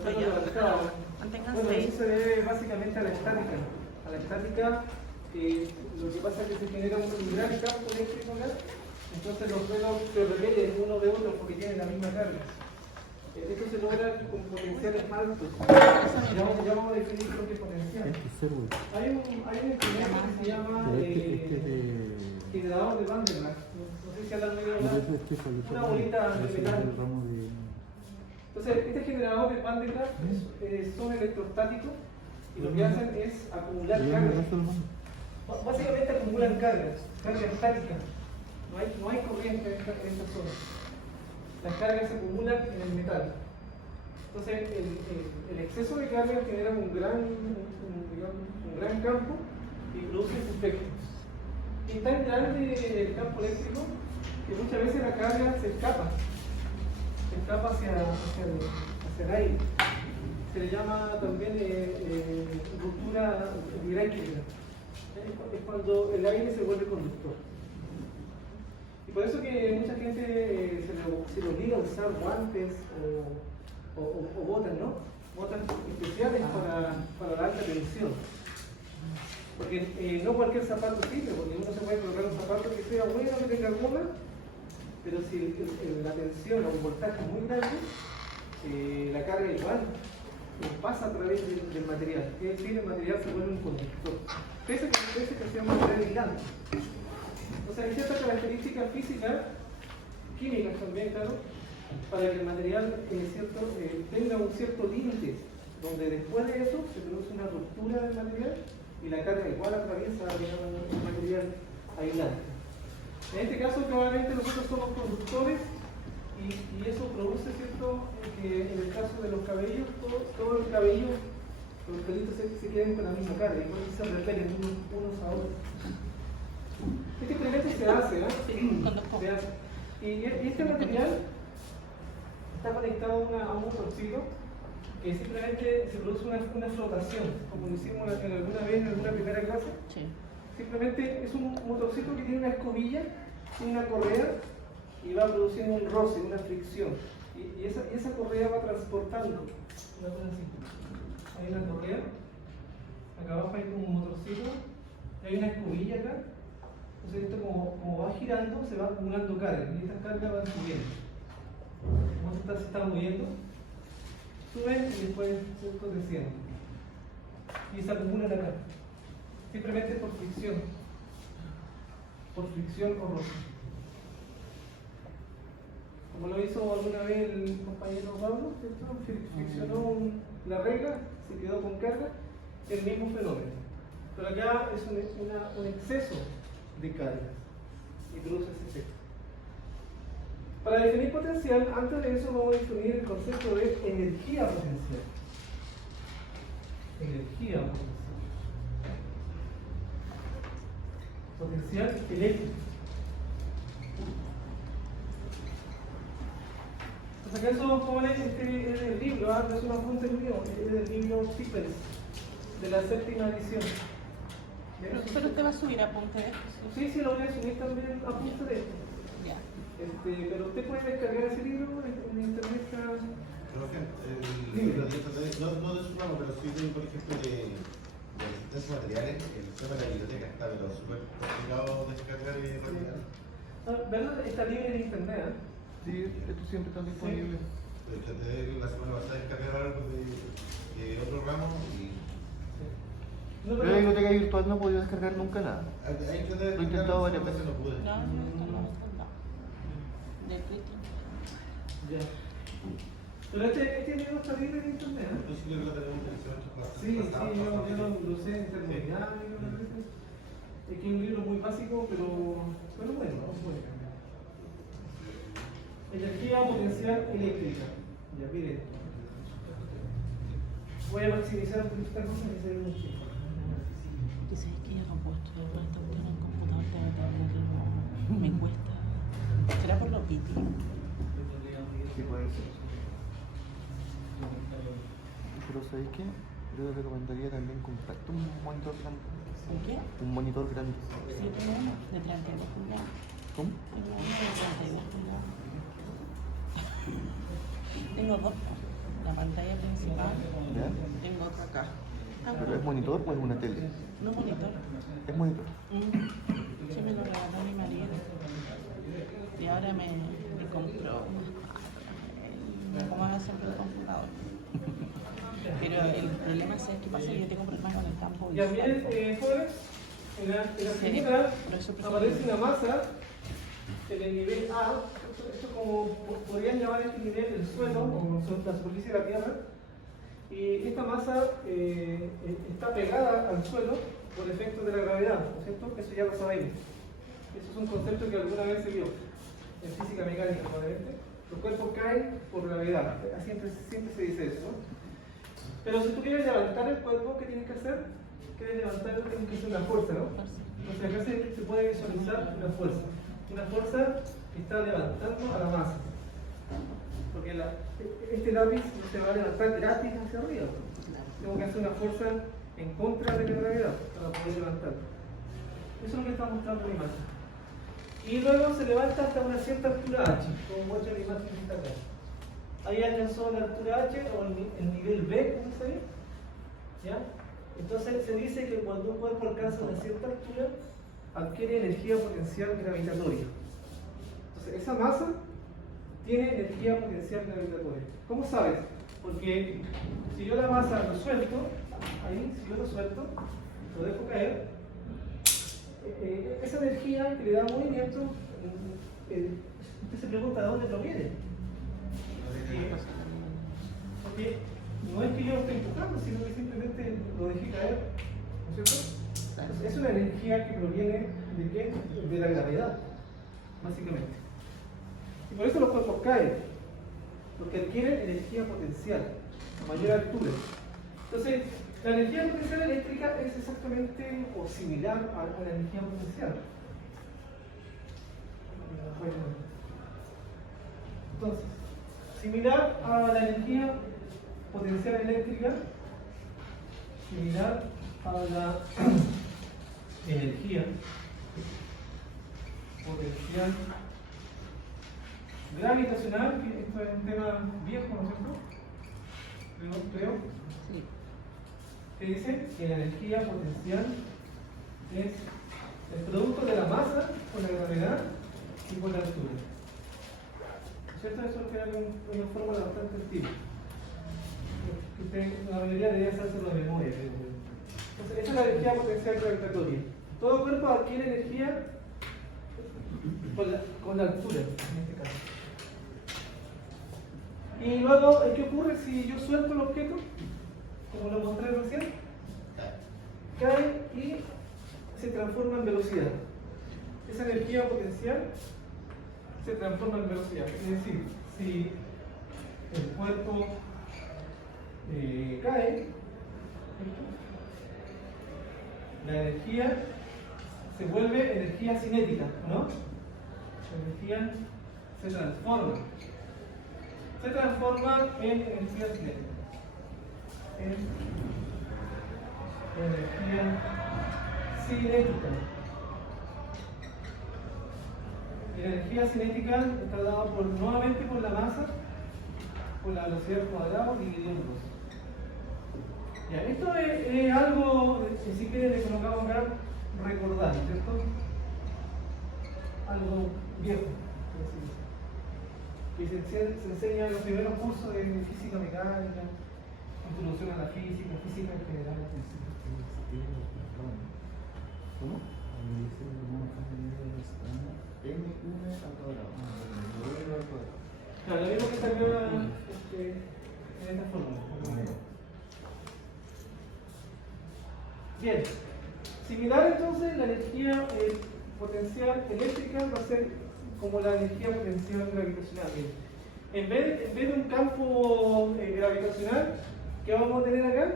¿Cuánto los ya? datos avanzados. Manténganse Bueno, ahí. eso se debe básicamente a la estática. A la estática, lo que pasa es que se genera un gran campo eléctrico acá, entonces los velos se repelen uno de otro porque tienen la misma carga. Esto se logra con potenciales altos. Ya vamos a definir lo que es potencial. Hay un instrumento que se llama generador de Van der Waals. No sé si hablan medio hablar. Una bolita de metal. Entonces, este generador de Van der Waals son electrostáticos y lo que hacen es acumular cargas. Básicamente acumulan carga estática. No hay corriente en esta zona. Las cargas se acumulan en el metal. Entonces, el exceso de carga genera un gran campo y produce efectos. Y tan grande el campo eléctrico que muchas veces la carga se escapa hacia el aire. Se le llama también ruptura dieléctrica. Es cuando el aire se vuelve conductor. Y por eso que mucha gente se le obliga a usar guantes o botas, ¿no? Botas especiales para la alta tensión. Porque no cualquier zapato sirve, porque uno se puede colocar un zapato que sea bueno, que tenga goma, pero si la tensión o el voltaje es muy grande, la carga igual pasa a través del material. Es decir, el material se vuelve un conductor. Pese que sea un material aislante. Entonces hay ciertas características físicas, químicas también, claro, para que el material tenga un cierto límite, donde después de eso se produce una ruptura del material y la carga igual atraviesa el material aislante. En este caso probablemente nosotros somos conductores y eso produce, ¿cierto?, que en el caso de los cabellos, todo el cabello, los pelitos se queden con la misma carga y por eso se repelen unos a otros. Este experimento se hace, se hace. Y este material está conectado a un motorcito que simplemente se produce una flotación, como lo hicimos alguna vez en alguna primera clase. Sí. Simplemente es un motorcito que tiene una escobilla y una correa y va produciendo un roce, una fricción. Y esa correa va transportando una cosa así. Hay una correa, acá abajo hay como un motorcito, y hay una escobilla acá. Entonces esto como va girando, se va acumulando carga y estas cargas van subiendo. Como se está moviendo, suben y después descienden. Y se acumulan acá. Simplemente por fricción. Por fricción o roce. Como lo hizo alguna vez el compañero Pablo, ¿cierto? Friccionó la regla, se quedó con carga, el mismo fenómeno. Pero acá es un exceso de cargas y produce ese efecto. Para definir potencial, antes de eso vamos a definir el concepto de energía potencial. Energía potencial. Potencial eléctrico. Entonces acá eso, jóvenes, este es el libro, no es un apunte mío, es el libro Sequence, de la 7ª edición. Pero usted va a subir apunte de esto. Sí, lo voy a subir también apunte de esto. Ya. Pero usted puede descargar ese libro en internet. Pero no de su ramo, pero sí de, por ejemplo, de resistencia a materiales, el tema de la biblioteca está, pero súper complicado descargar y retirar. ¿Verdad? Está libre en internet, ¿eh? Sí, esto siempre está disponible. Sí. La semana pasada descargar algo de otro ramo y... Yo en la biblioteca virtual no he podido descargar nunca nada. Lo he intentado varias veces. No pude. No. De Twitter. Ya. Pero este libro está libre en internet, ¿eh? Yo sí creo que lo tenemos en el semestre Sí, yo lo usé en termodinámica. Es que es un libro muy básico, pero bueno, no puede cambiar. Energía potencial eléctrica. Ya, miren. Voy a maximizar un poquito esta cosa que se ve mucho. Que sabes que ya no puedo estudiar con esta cuestión en computador, me cuesta. ¿Será por los vídeos? Sí, puede ser. Pero ¿sabéis qué? Yo les recomendaría también comprarte un monitor grande. ¿Un qué? Un monitor grande. Sí, tengo uno de 32 pulgadas. ¿Cómo? Tengo uno de 32 pulgadas. Tengo dos. la pantalla principal, ¿Ya? tengo otra acá. ¿Pero es monitor o es una tele? No monitor. Es monitor. Sí, me lo regaló mi marido. Y ahora me compró. Me acomoda siempre el computador. Pero el problema es que pasa que yo tengo problemas con el campo Ya visual. miren, jóvenes, en la Sí, figura por eso aparece una masa en el nivel A. Esto como podrían llamar este nivel el suelo o la superficie de la Tierra. Y esta masa está pegada al suelo por efecto de la gravedad, ¿no es cierto? Eso ya lo sabemos. Eso es un concepto que alguna vez se vio en física mecánica, probablemente. Los cuerpos caen por gravedad, siempre se dice eso, ¿no? Pero si tú quieres levantar el cuerpo, ¿qué tienes que hacer? ¿Quieres levantarlo? Tienes que hacer una fuerza, ¿no? Entonces acá se puede visualizar una fuerza. Una fuerza que está levantando a la masa. Porque este lápiz no se va a levantar gratis hacia arriba. Tengo que hacer una fuerza en contra de la gravedad para poder levantarlo. Eso es lo que está mostrando la imagen. Y luego se levanta hasta una cierta altura H, como muestra la imagen que está acá. Ahí alcanzó la altura H o el nivel B, ¿cómo se ve? ¿Ya? Entonces se dice que cuando un cuerpo alcanza una cierta altura, adquiere energía potencial gravitatoria. Entonces esa masa tiene energía potencial gravitatoria. ¿Cómo sabes? Porque si yo la masa lo suelto, ahí, si yo lo suelto, lo dejo caer, esa energía que le da movimiento, usted se pregunta de dónde proviene. Porque no es que yo lo esté empujando, sino que simplemente lo dejé caer, ¿no es cierto? Entonces, es una energía que proviene de qué? De la gravedad, básicamente. Y por eso los cuerpos caen, porque adquieren energía potencial a mayor altura. Entonces, la energía potencial eléctrica es exactamente o similar a la energía potencial. Entonces, similar a la energía potencial eléctrica, similar a la energía potencial gravitacional, que esto es un tema viejo, ¿no es cierto? Creo. Sí. Que dice que la energía potencial es el producto de la masa por la gravedad y por la altura. ¿Cierto? Eso es una fórmula bastante antigua. La mayoría debería hacerse de memoria. Entonces, esa es la energía potencial gravitatoria. Todo cuerpo adquiere energía con la altura, en este caso. Y luego, ¿qué ocurre si yo suelto el objeto? Como lo mostré recién. Cae y se transforma en velocidad. Esa energía potencial se transforma en velocidad. Es decir, si el cuerpo cae, la energía se vuelve energía cinética, ¿no? La energía se transforma. Se transforma en energía cinética. En energía cinética. Y la energía cinética está dada nuevamente por la masa, por la velocidad al cuadrado dividido en 2. Ya, esto es algo, si quieren le colocamos acá, recordar, ¿cierto? Algo viejo, que se enseña en los primeros cursos de física mecánica, introducción a la física, física en general. ¿Cómo? Claro, lo mismo que salió en esta fórmula. Bien, similar entonces, la energía potencial eléctrica va a ser como la energía potencial gravitacional. En vez de un campo gravitacional, ¿qué vamos a tener acá?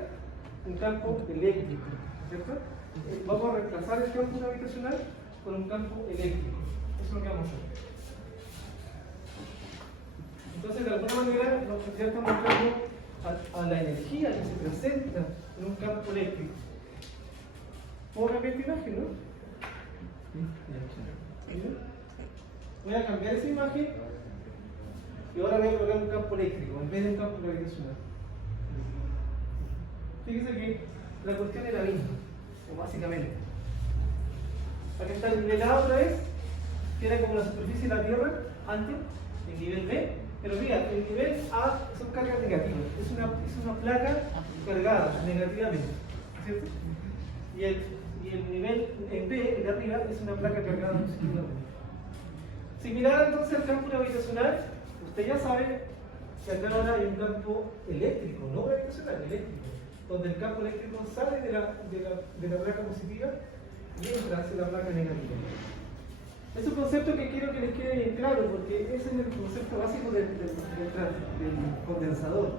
Un campo eléctrico, ¿cierto? Vamos a reemplazar el campo gravitacional por un campo eléctrico. Eso es lo que vamos a hacer. Entonces, de alguna manera, ya estamos entrando a la energía que se presenta en un campo eléctrico. ¿Puedo cambiar esta imagen, no? Voy a cambiar esa imagen y ahora voy a colocar un campo eléctrico en vez de un campo gravitacional. Fíjense que la cuestión es la misma, o básicamente. Acá está el nivel A otra vez, que era como la superficie de la Tierra antes, el nivel B, pero mira, el nivel A son cargas negativas, es una placa cargada negativamente, ¿cierto? Y el nivel en B, el de arriba, es una placa cargada positivamente. Similar entonces al campo gravitacional, usted ya sabe que acá ahora hay un campo eléctrico, no gravitacional, eléctrico, donde el campo eléctrico sale de la placa positiva y entra hacia la placa negativa. Es un concepto que quiero que les quede bien claro, porque ese es el concepto básico del condensador,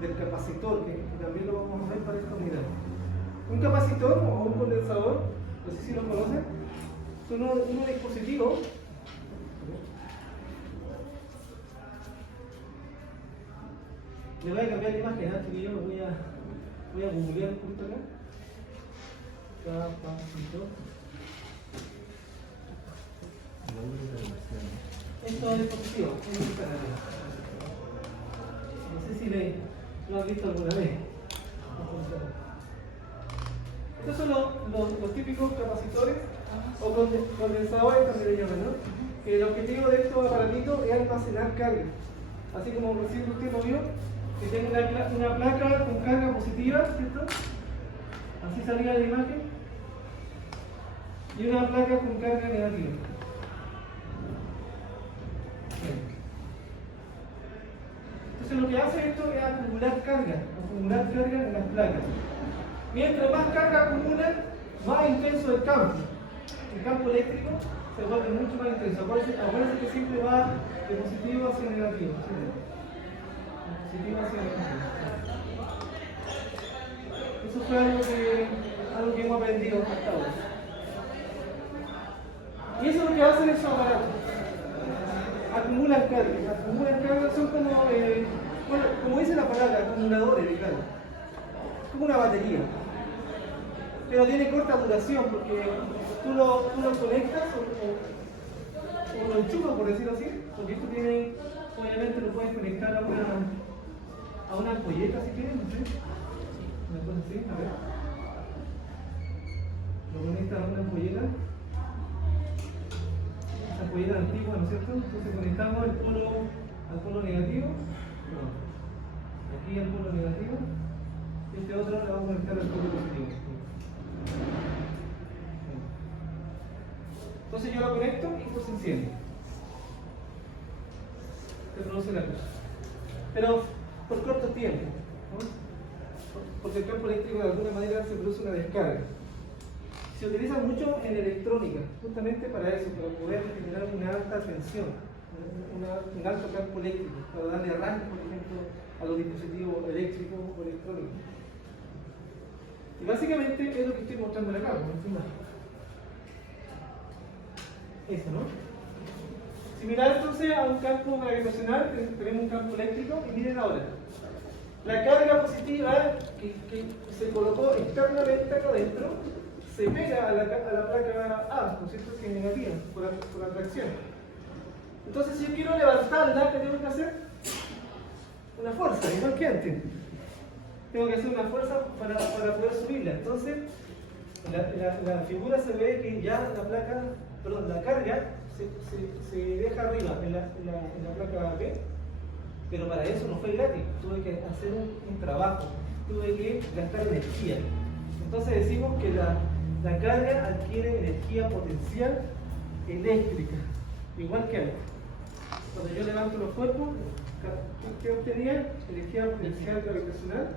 del capacitor, que también lo vamos a ver para esta unidad. Un capacitor o un condensador, no sé si lo conocen, son unos dispositivos. Le voy a cambiar la imagen, que yo lo voy a googlear un poquito acá. Capacitor. Estos dispositivos, no sé si lo han visto alguna vez. Estos son los típicos capacitores o condensadores, también le llaman, ¿no? Que el objetivo de estos aparatitos es almacenar carga. Así como recién usted lo vio, que tiene una placa con carga positiva, ¿cierto? Así salía la imagen. Y una placa con carga negativa. Entonces lo que hace esto es acumular carga en las placas. Mientras más carga acumulan, más intenso el campo. El campo eléctrico se vuelve mucho más intenso. Acuérdense que siempre va de positivo hacia negativo. ¿Sí? De positivo hacia negativo. Eso fue algo que hemos aprendido hasta ahora. Y eso es lo que hacen esos aparatos. Acumulan carga, son como dice la palabra, acumuladores de carga. Es como una batería. Pero tiene corta duración porque tú lo conectas o lo enchufas, por decirlo así, porque esto tiene, obviamente lo puedes conectar a una ampolleta si quieres, no sé. Una cosa así, a ver. Lo conectas a una ampolleta. Esa ampolleta antigua, ¿no es cierto? Entonces conectamos el polo al polo negativo. No. Aquí al polo negativo. Este otro le vamos a conectar al polo positivo. Entonces yo lo conecto y esto se enciende. Se produce la luz. Pero por corto tiempo, ¿no? Porque el campo eléctrico de alguna manera se produce una descarga. Se utiliza mucho en electrónica, justamente para eso, para poder generar una alta tensión, un alto campo eléctrico, para darle arranque, por ejemplo, a los dispositivos eléctricos o electrónicos. Y básicamente es lo que estoy mostrando acá, ¿no? Eso, ¿no? Similar entonces a un campo gravitacional, tenemos un campo eléctrico, y miren ahora. La carga positiva que se colocó externamente acá adentro se pega a la placa A, ¿no es cierto? Que es negativa, por atracción. Entonces, si yo quiero levantarla, ¿qué tengo que hacer? Una fuerza, igual que antes. Tengo que hacer una fuerza para poder subirla. Entonces, la figura se ve que ya la carga se deja arriba en la placa B, pero para eso no fue gratis. Tuve que hacer un trabajo, tuve que gastar energía. Entonces decimos que la carga adquiere energía potencial eléctrica, igual que antes. Cuando yo levanto los cuerpos, ¿qué obtenía? Energía potencial gravitacional.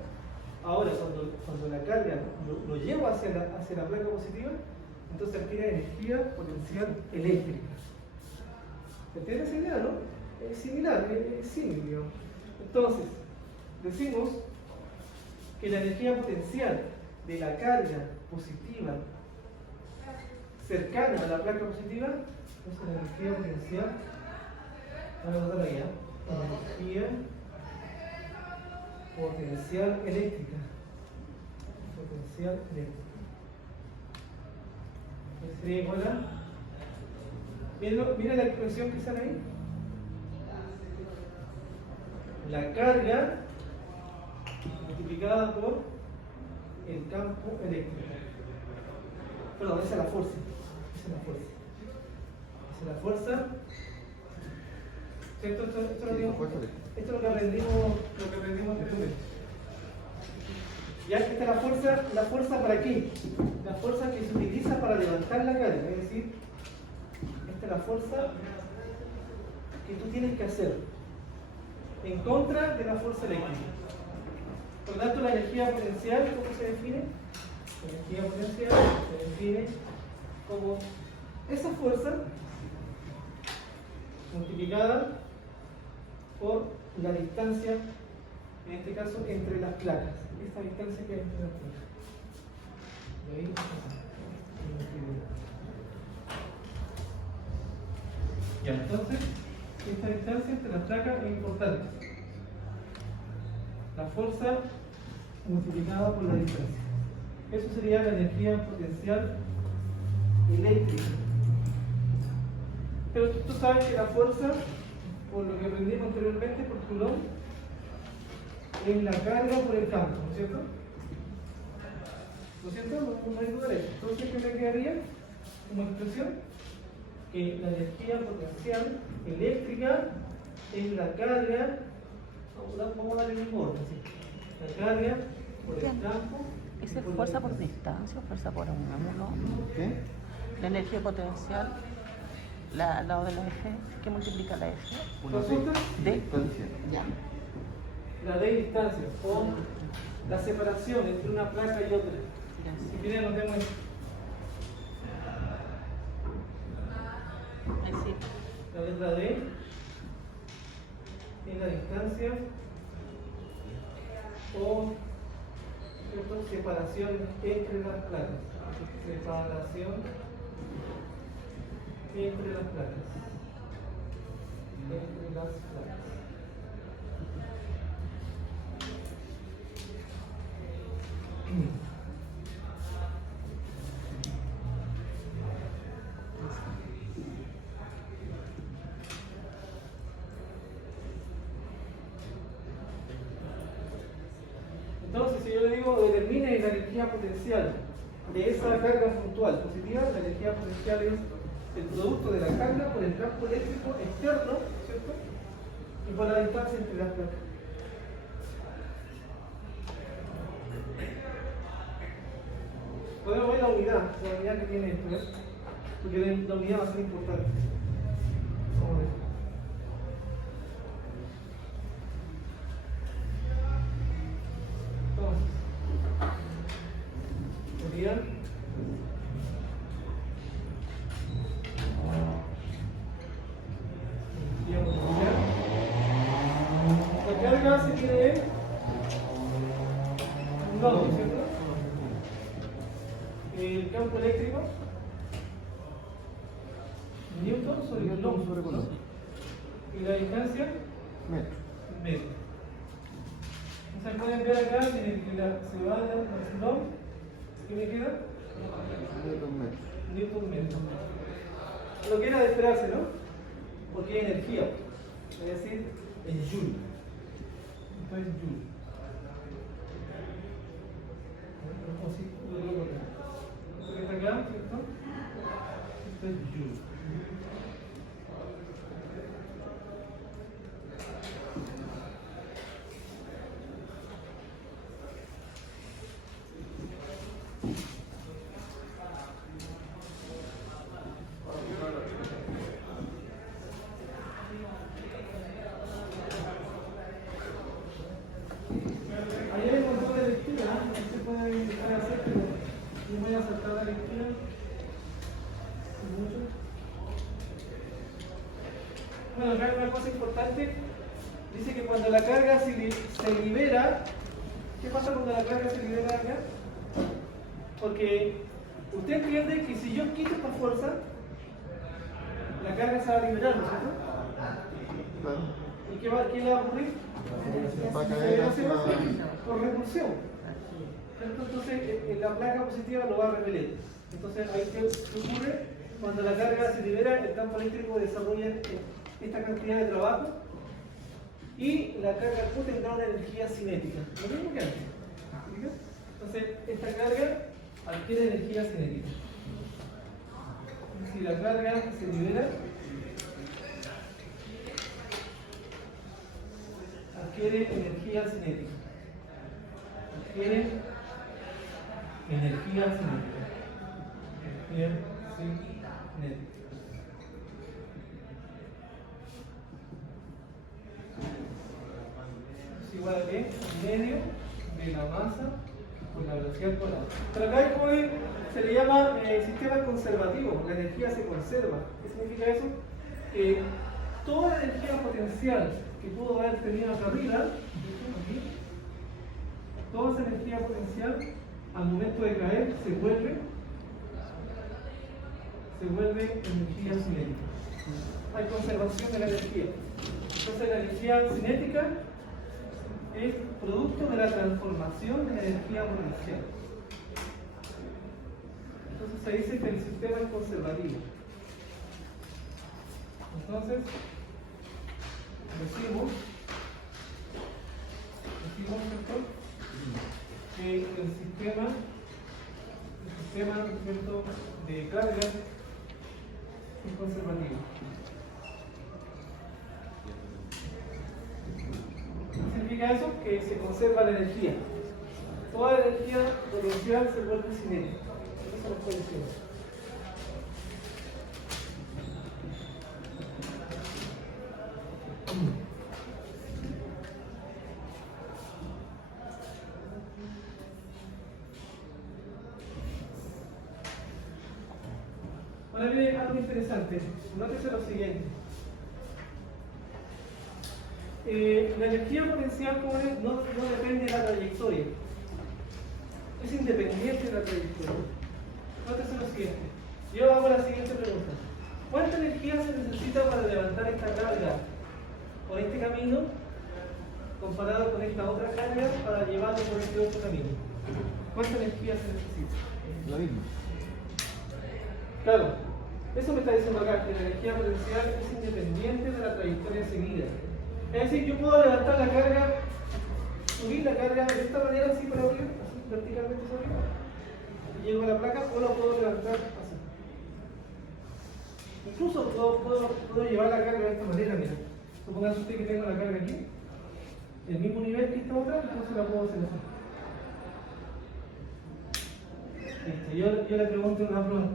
Ahora, cuando la carga lo llevo hacia la placa positiva, entonces adquiere energía potencial eléctrica. ¿Entiendes esa idea, no? Es similar, es similar. Entonces, decimos que la energía potencial de la carga positiva cercana a la placa positiva, entonces la energía potencial, vamos a anotar ahí, energía potencial eléctrica. Potencial eléctrica. Sería igual a. Mira la expresión que sale ahí. la carga multiplicada por el campo eléctrico. Perdón, esa es la fuerza. Esa es la fuerza. Esa es la fuerza. ¿Cierto? Esto es lo que aprendimos anteriormente. Ya esta es la fuerza para qué? La fuerza que se utiliza para levantar la carga, es decir, esta es la fuerza que tú tienes que hacer en contra de la fuerza eléctrica. Por lo tanto, la energía potencial, ¿cómo se define? La energía potencial se define como esa fuerza multiplicada por la distancia, en este caso, entre las placas. Esta distancia que hay entre las placas. Y ahí ya, entonces, esta distancia entre las placas es importante. La fuerza multiplicada por la distancia. Eso sería la energía potencial eléctrica. Pero tú sabes que la fuerza, por lo que aprendimos anteriormente por Coulomb, es la carga por el campo, ¿no es cierto? ¿No es cierto? No hay duda de eso. Entonces, ¿qué me quedaría como expresión? Que la energía potencial eléctrica es la carga, vamos a darle el mismo orden, ¿sí? La carga por el campo. ¿Esa es fuerza por distancia o fuerza por un ángulo? ¿Qué? La energía potencial, al lado de la F, ¿qué multiplica la F? Una ¿Resulta? D. distancia. Ya. La D distancia o la separación entre una placa y otra. Si quieren, notemos esto. Ahí sí. La letra D es la distancia o, ¿cierto?, separación entre las placas. Separación entre las placas. Entre las placas. Entonces, si yo le digo determine la energía potencial de esa carga puntual positiva, la energía potencial es el producto de la carga por el campo eléctrico externo, ¿cierto? Y por la distancia entre las placas. Podemos ver la unidad que tiene esto, ¿ves? Porque la unidad va a ser importante. Vamos a ver. Unidad. La carga se tiene un nodo, ¿cierto? El campo eléctrico, Newton sobre Newton sobre Coulomb, Coulomb. y la distancia, Metro. metro. Entonces pueden ver acá que se va de Coulomb, ¿qué me queda? Newton metro. Newton metro. Lo que era de esperarse, ¿no? Porque hay energía, es decir, en Joule. Esto es Joule. Así, lo coloco acá. Esto que está acá, ¿cierto? Esto es Joule. Ahí hay un montón de lecturas, ¿no? Se puede dejar hacer, pero yo voy a saltar la lectura. Mucho. Bueno, acá hay una cosa importante. Dice que cuando la carga se libera, ¿qué pasa cuando la carga se libera acá? Porque usted entiende que si yo quito esta fuerza, la carga se va a liberar, ¿no es cierto? Claro. ¿Y qué le va a ocurrir? Va a caer hacia la... Por repulsión. Entonces la placa positiva lo va a repeler. Entonces ahí qué ocurre cuando la carga se libera, el campo eléctrico desarrolla esta cantidad de trabajo Y la carga Q tendrá una energía cinética, lo mismo que antes. ¿Sí? Entonces, esta carga adquiere energía cinética. Si la carga se libera, adquiere energía cinética. Adquiere energía cinética. Energía cinética. Es igual a qué? Medio de la masa por la velocidad cuadrada. Pero acá el COVID se le llama sistema conservativo, la energía se conserva. ¿Qué significa eso? Toda la energía potencial que pudo haber tenido acá arriba, aquí, toda esa energía potencial al momento de caer se vuelve energía cinética. Hay conservación de la energía. Entonces la energía cinética es producto de la transformación de la energía potencial. Entonces se dice que el sistema es conservativo. Entonces, decimos, ¿cierto?, que el sistema ¿cierto?, de carga es conservativo. ¿Qué significa eso? Que se conserva la energía. Toda la energía potencial se vuelve cinética. Eso lo estoy diciendo. Ahora viene algo interesante. Nótese lo siguiente. La energía potencial no depende de la trayectoria. Es independiente de la trayectoria. Nótese lo siguiente. Yo hago la siguiente pregunta. ¿Cuánta energía se necesita para levantar esta carga por este camino comparado con esta otra carga para llevarlo por este otro camino? ¿Cuánta energía se necesita? Lo mismo. Claro, eso me está diciendo acá, que la energía potencial es independiente de la trayectoria seguida. Es decir, yo puedo levantar la carga, subir la carga de esta manera, así para arriba, así verticalmente hacia arriba, y llego a la placa, o la puedo levantar así. Incluso puedo llevar la carga de esta manera, mira. Supongamos usted que tengo la carga aquí, el mismo nivel que esta otra, entonces la puedo hacer así. Yo le pregunto una prueba.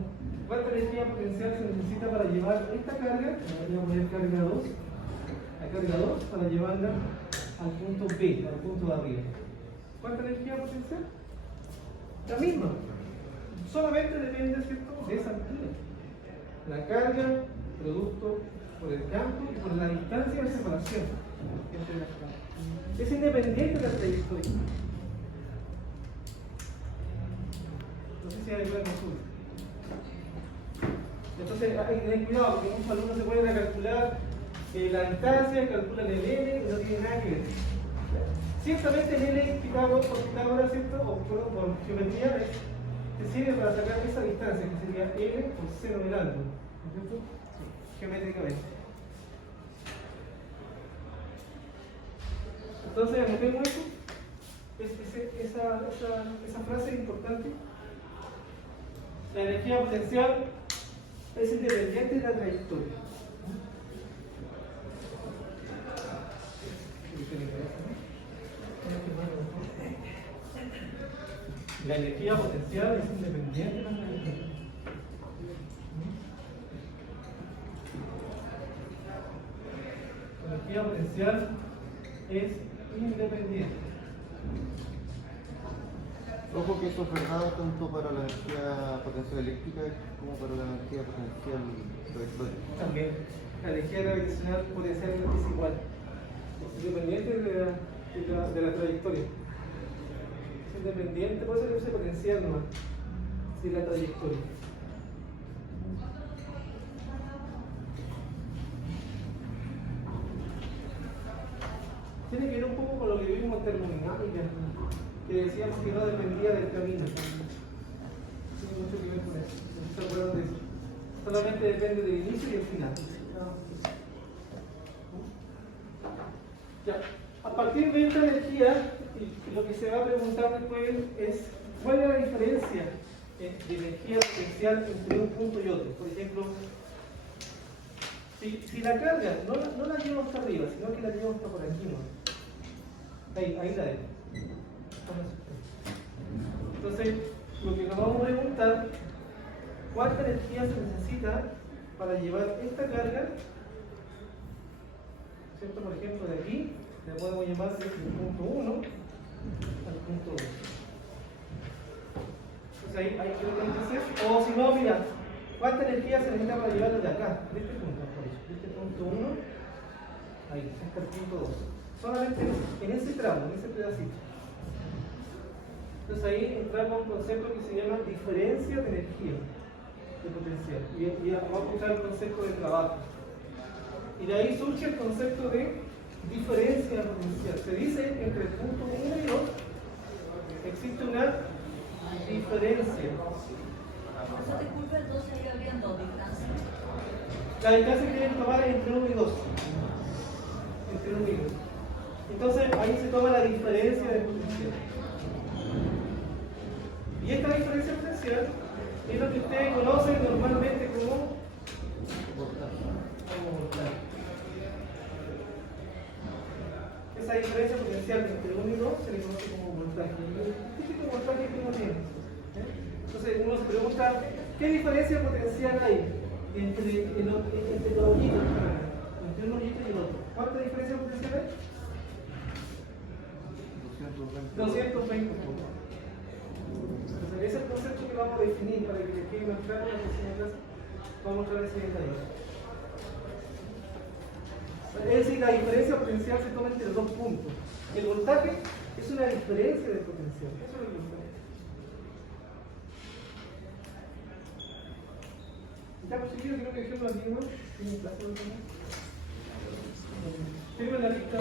¿Cuánta energía potencial se necesita para llevar esta carga? Voy a poner carga 2, la carga 2 para llevarla al punto B, al punto de arriba. ¿Cuánta energía potencial? La misma. Solamente depende, ¿cierto?, de esa altura. La carga, producto por el campo y por la distancia de separación entre las cargas. Es independiente de la trayectoria. No sé si hay algo azul. Entonces hay que tener cuidado porque muchos alumnos se pueden calcular la distancia, calculan el L y no tiene nada que ver. Ciertamente el L por Pitágoras, ¿cierto? O por geometría, te sirve para sacar esa distancia que sería L por seno del ángulo, ¿no es cierto? Sí, geométricamente. Entonces, anotemos eso. Esa frase es importante. La energía potencial es independiente de la trayectoria. La energía potencial es independiente de la trayectoria. La energía potencial es independiente. Ojo que eso es verdad tanto para la energía potencial eléctrica como para la energía potencial gravitacional. También, la energía gravitacional potencial es igual. Es independiente de la trayectoria. Es independiente, por eso se usa potencial nomás, de la trayectoria. Tiene que ver un poco con lo que vimos en termodinámica, que decíamos que no dependía del camino. Tiene mucho que ver con eso. No se acuerdan de eso. Solamente depende del inicio y el final. Ya. A partir de esta energía, lo que se va a preguntar después es cuál es la diferencia de energía potencial entre un punto y otro. Por ejemplo, si la carga no la llevo hasta arriba, sino que la llevo hasta por aquí, ¿no? Ahí la dejo. Entonces, lo que nos vamos a preguntar, ¿cuánta energía se necesita para llevar esta carga, ¿cierto? Por ejemplo, de aquí, le podemos llamar desde el punto 1 al punto 2. Entonces ahí quiero que empieces. O si no, mira, ¿cuánta energía se necesita para llevarlo de acá? De este punto, de este punto 1, ahí, hasta el punto 2. Solamente en ese tramo, en ese pedacito. Entonces ahí entramos a un concepto que se llama diferencia de energía, de potencial. Y vamos a usar el concepto de trabajo. Y de ahí surge el concepto de diferencia potencial. Se dice que entre el punto 1 y 2 existe una diferencia. Eso disculpe, entonces ahí habrían dos distancias. La distancia que deben tomar es entre 1 y 2. Entre 1 y 2. Entonces ahí se toma la diferencia de potencial. Y esta diferencia potencial es lo que ustedes conocen normalmente como voltaje. Esa diferencia potencial entre 1 y 2 se le conoce como voltaje. ¿Qué tipo de voltaje que uno tiene? Entonces uno se pregunta, ¿qué diferencia potencial hay entre los hoyitos? Entre un hoyito y el otro. ¿Cuánta diferencia potencial hay? 220 puntos. Entonces, ese es el concepto que vamos a definir para que les quede más claro en la próxima clase. Vamos a mostrar ese detalle. Es decir, la diferencia potencial se toma entre los dos puntos. El voltaje es una diferencia de potencial. Eso es lo que importa. Ya, pues chiquillos, creo que dejemos aquí, ¿no? ¿Tienen plazo de tema? Tengo la lista.